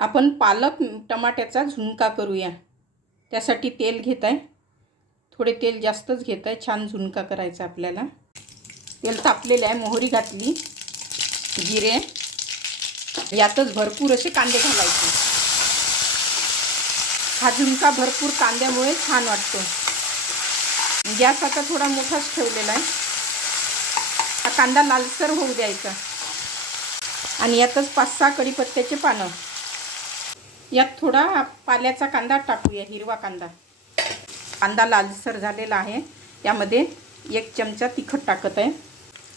आपण पालक टमाट्याचा झुणका करूया। त्यासाठी तेल घेत आहे, थोडे तेल जास्तच घेत आहे, छान झुणका करायचा आपल्याला। तेल तापलेले आहे, मोहरी घातली, जिरे, यातच भरपूर असे कांदे घालायचे। हा झुणका भरपूर कांद्यामुळे छान वाटतो। गॅस आता थोडा मोठाच ठेवलेला आहे। हा कांदा लालसर होऊ द्यायचा आणि यातच 5-6 कढीपत्त्याचे पानं, यात थोडा पाल्याचा कांदा टाकूया, हिरवा कांदा। कांदा लालसर झालेला आहे, यामध्ये 1 चमचा तिखट टाकत आहे,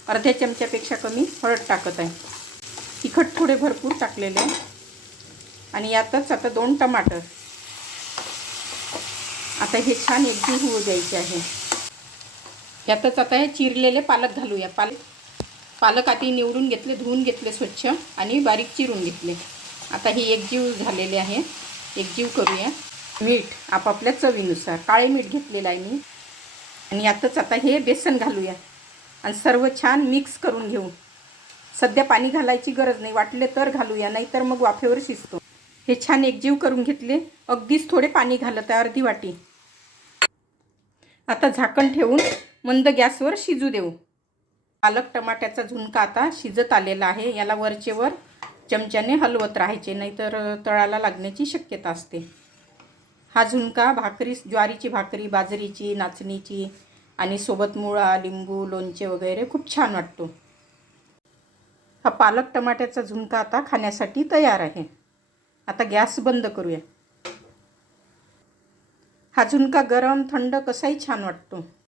अर्ध्या चमच्यापेक्षा कमी हळद टाकत आहे। तिखट थोडे भरपूर टाकलेले आहे आणि यातच आता 2 टमाटर, आता हे छान एकजीव होऊ द्यायचे आहे। यातच आता हे चिरलेले पालक घालूया। पालक आधी निवडून घेतले, धुवून घेतले स्वच्छ आणि बारीक चिरून घेतले। आता हे एकजीव झालेले आहे, एकजीव करूया। मीठ आपापल्या चवीनुसार, काळे मीठ घेतलेलं आहे मी। आणि यातच आता हे बेसन घालूया आणि सर्व छान मिक्स करून घेऊ। सध्या पाणी घालायची गरज नाही, वाटले तर घालूया, नाहीतर मग वाफेवर शिजतो। हे छान एकजीव करून घेतले, अगदीच थोडे पाणी घालत आहे, अर्धी वाटी। आता झाकण ठेवून मंद गॅसवर शिजू देऊ। पालक टमाट्याचा झुणका आता शिजत आलेला आहे। याला वरचेवर चमच्याने हलवत राहायचे, नाहीतर तळाला लागण्याची शक्यता असते। हा झुणका भाकरी, ज्वारीची भाकरी, बाजरीची, नाचणीची आणि सोबत मुळा, लिंबू, लोणचे वगैरे खूप छान वाटतो। हा पालक टमाट्याचा झुणका आता खाण्यासाठी तयार आहे। आता गॅस बंद करूया। हा झुणका गरम थंड कसाही छान वाटतो।